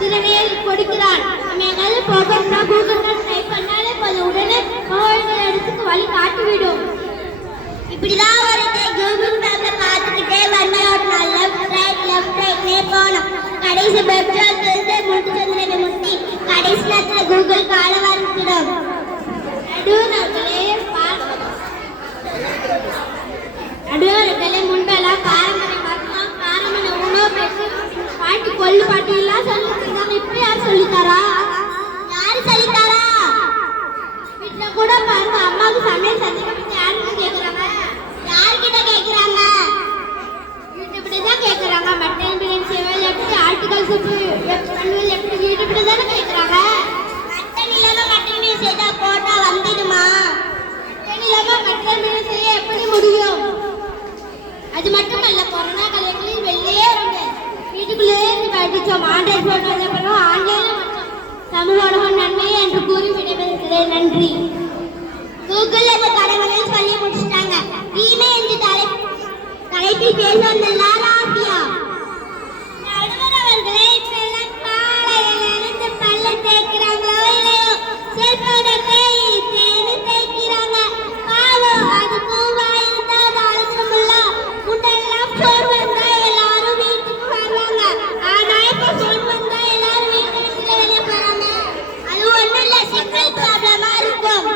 திறமையை கொடுக்கிறான். நம்ம எங்காவது போகணும்னா கூகுள் டைப் பண்ணாலே போதும், உடனே போகிற இடத்துக்கு வழி காட்டிவிடும். இப்படிதான் ஒரு கூகுள் மேப்ல பார்த்துக்கிட்டே வந்த ஒரு நாள் லெஃப்ட் ரைட்னே போனோம். கடைசி பெட்ரோல் தெரிஞ்சு முடிச்சதுல முட்டி கடைசி நேரத்தில் கூகுள் கால வந்துடும். நடுவர்களே முன்பெல்லாம் பாரம்பரிய உணவு பேசி பாட்டி கொள்ளு பாட்டி எல்லாம் சொல்லிருக்காங்க. இப்ப யார் சொல்லித்தாரா? யாரு சொல்லித்தாரா? வீட்டுல கூட பாருங்க, அம்மாவுக்கு சமையல் செஞ்சு யாருன்னு கேக்குறாங்க. யார்கிட்ட கேக்குறாங்க? யூடியூப்தான் கேக்குறாங்க. மட்டன் பிரியாணி செய்வது எப்படி, ஆட்டுக்கால் சூப்பு பண்ணுவது எப்படி, யூடியூப்ல தானே கேக்குறாங்க. மட்டன் இல்லாம மட்டன் பிரியாணி செய்தா போட்டா வந்துடுமா? மட்டன் இல்லாம மட்டன் பிரியாணி செய்ய எப்படி முடியும்? அது மட்டுமல்ல, கொரோனா காலங்களில் வெளியே வீட்டுக்குள்ளே படித்தோம். ஆண்ட்ராய்ட் போன் வந்தப்பறம் ஆன்லைனில் சமூக ஊடகம் நன்மை என்று கூறி விடைபெறுகிறேன். நன்றி. கூகுள் அந்த கடமைகளை சொல்லி முடிச்சிட்டாங்க. இனிமே இந்த தலைப்பில் பேச வந்த லாராபியா நடுவர் அவர்களே, இப்பெல்லாம் காலையில இருந்து பல்ல தேய்க்கிறாங்களோ இல்லையோ செல்போனை தேய்க்கிறாங்க. பாவம், அது பூவா இருந்தா வாழ்க்கமுல்ல. முன்னெல்லாம் போன் வந்தா எல்லாரும் வீட்டுக்கு வருவாங்க. ஆனா இப்ப போன் வந்தா எல்லாரும் வீட்டுக்கு வெளியே போறாங்க. அது ஒண்ணும் இல்ல, சிக்னல் ப்ராப்ளமா இருக்கும்.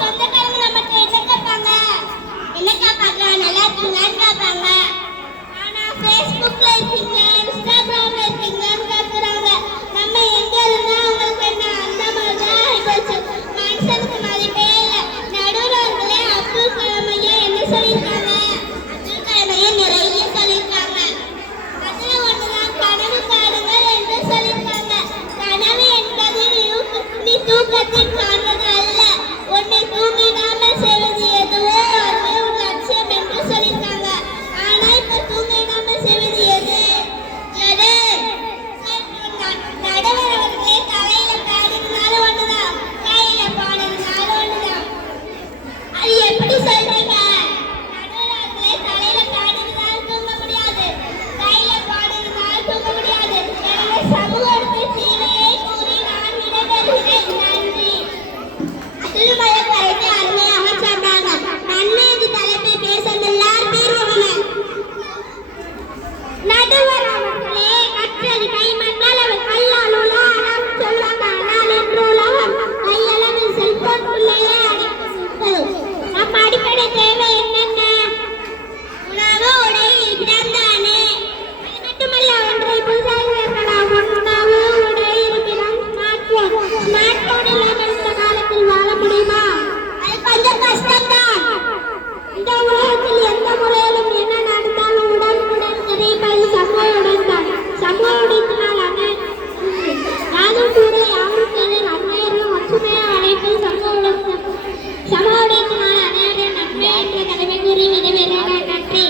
சொந்தக்காரங்க நம்மகிட்ட என்ன கேட்பாங்க? நல்லா இருக்கீங்களான்னு கேட்பாங்க. ஆனா ஃபேஸ்புக்ல இருக்கீங்களா, இன்ஸ்டாகிராம்ல இருக்கீங்களான்னு கேட்கறாங்க. நம்ம எங்க இருந்தா உங்களுக்கு என்ன? அந்த மாதிரிதான் ஆயிப்போச்சு. மனுஷனுக்கு மதிப்பே இல்லை. நடுவர்களே, அப்துல் கலாம் ஐயா என்ன சொல்லியிருக்காங்க? அப்துல் கலாம் ஐயா நிறைய சொல்லியிருக்காங்க. அதுல ஒண்ணுதான் கனவு காணுங்கள் என்று சொல்லியிருக்காங்க. கனவு என்பது நீ தூக்கத்தில் காண்பது அல்ல, உன்னை தூங்கிடாமல் செய்வது எதுவோ அதுவே உன் லட்சியம் என்று சொல்லியிருக்காங்க. ஆனா இப்ப தூங்கிடாமல் செய்வது எது? நடுவர் அவர்களே, தலையில பாடுறதுனால ஒண்ணுதான், கையில பாடுறதுனால ஒண்ணுதான். அது எப்படி சொல்றீங்க? நடுவர் அவர்களே, தலையில பாடுறதுனால தூங்க முடியாது, கையில பாடுறதுனால தூங்க முடியாது. எனவே சமூகத்தை தீமையை கூறி நான் விடைபெறுகிறேன். நன்றி. திருமலை கருத்தை அருமையாக சொன்னாங்க. நன்மை என்று தலைப்பை பேச எல்லாரும் பேருவாங்க. நடுவர் அவர்களே, கற்றது கைமண்ணால் அவர் கல்லால் உலகம் சொல்வாங்க. ஆனால் என்று உலகம் கையளவில் செல்போனுக்குள்ளேயே அடைக்கப்பட்டது. நம் அடிப்படை தேவை என்னென்ன? உணவு, உடை, இடம்தானே. அது மட்டுமல்ல, ஒன்றை புதுசாக உணவு, உடை, இருப்பிடம், ஸ்மார்ட் போன் இல்லாமல் இந்த காலத்தில் வாழ முடியுமா? அது கொஞ்சம் கஷ்டம்தான். இந்த உலகத்தில் எந்த முறையிலும் என்ன நடந்தாலும் உடனுக்குடன் தெரியும்படி சமூகவுடன் தான். சமூகத்தினால் யாரும் கூட யாரும் தேவை அன்னையர்கள் ஒற்றுமையாக அழைப்பு சமூகத்தினால் அனைவரும் நன்மை என்ற கடமை கூறி விடைபெறுகிறேன். நன்றி.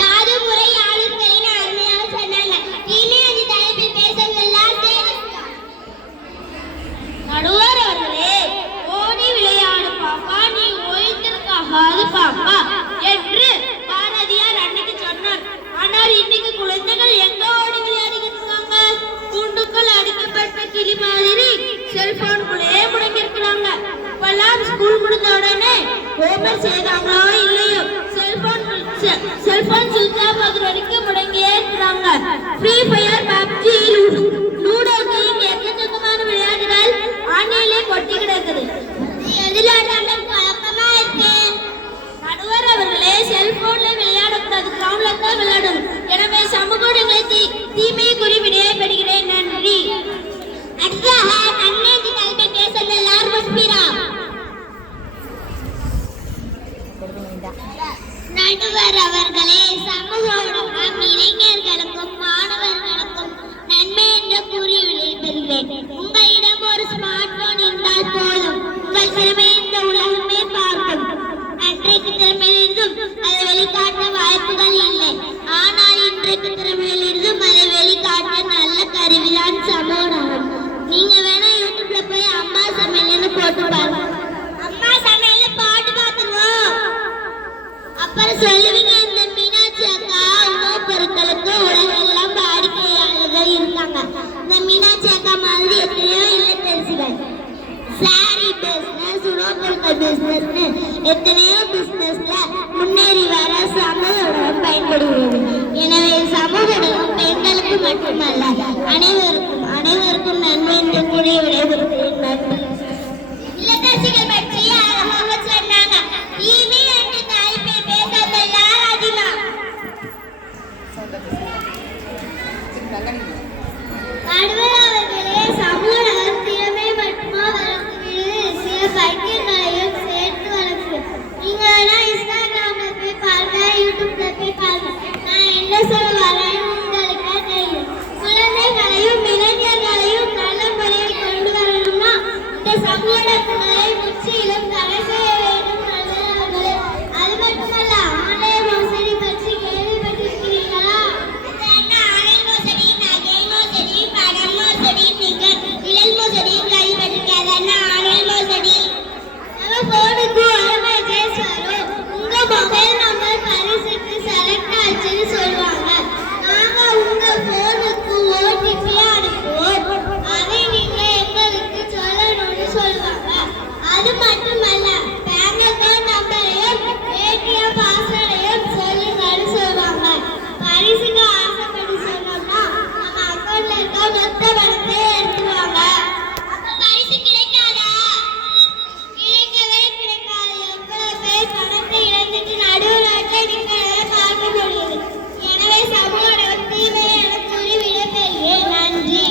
யாரும் முறை யாரும் தெரியும் அருமையாக சொன்னாங்க. இனி அந்த தலைப்பில் பேசுங்கள்லாம் நடுவர் அவர்களே, ஓடி விளையாடு பாப்பா, நீ ஓய்ந்திருக்காது பாப்பா என்று பாரதியார் அன்னைக்கு சொன்னார். ஆனால் இன்னைக்கு குழந்தைகள் எங்க ஓடி விளையாடிக்கிட்டு இருக்காங்க? கூண்டுக்குள் அடிக்கப்பட்ட கிளி மாதிரி செல்போனுக்குள்ளே முடங்கிருக்கிறாங்க. இப்பெல்லாம் ஸ்கூல் முடிஞ்ச உடனே ஹோம்வொர்க் செய்தாங்களோ இல்லையோ செல்போன் சுவிட்ச் ஆஃப் ஆகுற வரைக்கும் முடங்கியே இருக்கிறாங்க. Free fire, PUBG, ludo game, எக்கச்சக்கமான விளையாட்டுகள் ஆன்லைன்ல கொட்டி கிடக்குது. குழப்பமா இருக்கு. நடுவர் அவர்களே, செல்போன்ல விளையாடக்கூடாது, கிரவுண்ட்ல தான் விளையாடணும். எனவே சமூக தீமையை கூறி விடைபெறுகிறேன். நன்றி. அடுத்ததாக நன்மை தலைப்பை பேச எல்லாரும் முஸ்பிரா. நடுவர் அவர்களே, சமூக பிசினஸ்னு எத்தனையோ பிசினஸ்ல முன்னேறி வர சமூக ஊடகம் பயன்படுகிறது. எனவே சமூக ஊடகம் பெண்களுக்கு மட்டுமல்ல அனைவருக்கும் நன்மை என்று கூறிய விடைபெறுகிறேன். நன்றி. இல்லத்தரசிகள் பற்றி அழகாக சொன்னாங்க. டிவி என்று தலைப்பில் பேசப்பெல்லாம் அதிகமா நடுவர் அவர்களே, சமூக திறமை மட்டுமா வளர்க்கிறது, சில பைத்தியங்களையும் சேர்த்து வளர்க்குது. நீங்க எல்லாம் இன்ஸ்டாகிராம்ல போய் பாருங்க, யூடியூப்ல போய் பாருங்க. நான் என்ன சொல்ல வரேன்னு உங்களுக்கு தெரியும். குழந்தைகளையும் இளைஞர்களையும் நல்ல முறையில் கொண்டு வரணும்னா இந்த சமூகங்களை முற்றிலும் தடை செய்ய வேண்டும். நல்லவர்களே, அது மட்டுமல்ல, ஆன்லைன் மோசடி பற்றி கேள்விப்பட்டிருக்கிறீர்களா? ஆன்லைன் மோசடி, நகை மோசடி, பணம் மோசடி, நிழல் மோசடி கேள்விப்பட்டிருக்காது. ஆன்லைன் மோசடி நம்ம போனுக்கு ஒரு மெசேஜ் வரும். உங்க மொபைல் நம்பர் பரிசுக்கு செலக்ட் ஆச்சுன்னு சொல்லுவாங்க. நாங்க உங்க போனுக்கு ஓடிபி அனுப்புவோம். அதை நீங்க எங்களுக்கு சொல்லணும்னு சொல்லுவாங்க. அது மட்டுமல்ல, பேங்க் அக்கவுண்ட் நம்பரையும் ஏடிஎம் பாஸ்வேர்டையும் சொல்லுங்கன்னு சொல்லுவாங்க. பரிசுக்கு ஆசைப்பட்டு சொன்னோம்னா நம்ம அக்கவுண்ட்ல இருக்க மொத்த பணத்தையும் எடுத்துருவாங்க. அப்ப பரிசு கிடைக்காதா? கிடைக்கவே கிடைக்காது. எவ்வளவு பேர் பணத்தை இழந்துட்டு நடுவு நாட்டில் நிற்கிறத பார்க்க முடியுது. எனவே சமூக தீமையை கூறி விடைபெறுகிறேன். நன்றி.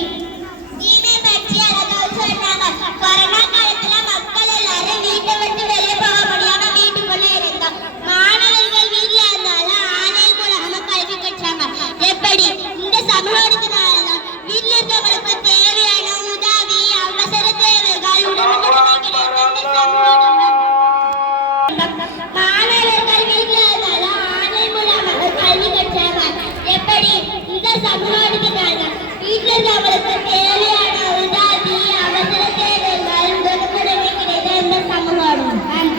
தீமை பற்றி அழகாக சொன்னாங்க. கொரோனா காலத்துல மக்கள் எல்லாரும் வீட்டை விட்டு வெளியே போக முடியாம வீட்டுக்குள்ள இருந்தாங்க. மாணவர்கள் வீட்டுல இருந்தாலும் ஆன்லைன் மூலமா கல்வி கற்றாங்க. எப்படி? இந்த சமூகத்தினாலதான் வீட்டுல இருக்கவங்களுக்கு தேவையான உதவி, அவசர தேவைகள் உடனுக்குடனே கிடைத்தது சமூகம். மாணவர்கள் வீட்டுல இருந்தாலும் ஆன்லைன் மூலமாக கல்வி கற்றாங்க. எப்படி? இந்த சமூகத்தினால வீட்டுல இருக்கவங்களுக்கு தேவையான உதவி, அவசர தேவைகள் உடனுக்குடனே கிடைத்த இந்த சமூகம்.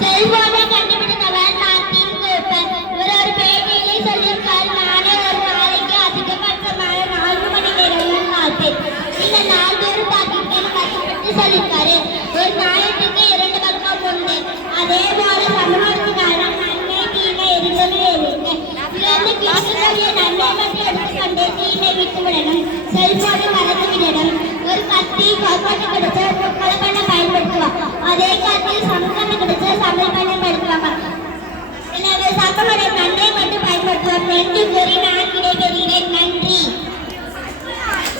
செல்போனை கண்டுபிடித்தவர் மார்ட்டின் கூப்பர். இவர் ஒரு பேட்டியிலே சொல்லியிருக்காரு, நானே ஒரு நாளைக்கு அதிகபட்சமான 4 மணி நேரம் பார்ப்பேன். இந்த நாள்தோறும் பார்த்துட்டேன்னு கஷ்டப்பட்டு சொல்லியிருக்காரு. ஒரு நாயத்துக்கு 2 பக்கம் உண்டு. அதே போல சமூகத்தினால நன்மை தீமை இரண்டுமே இருக்கு. இதிலிருந்து கிடைக்கக்கூடிய நன்மை மட்டும் எடுத்துக்கொண்டு தீமை விட்டுவிடணும். செல்போனை மறந்துவிடணும். ஒரு கத்தி கொப்பனை கிடைச்ச கொலை பண்ண பயன்படுத்துவோம். அதே காலத்தில் சமூகம் கிடைச்ச சமையல் பயன்படுத்துவாங்க. எனவே சமூக நன்மை மட்டும் பயன்படுத்துவோம் என்று கூறி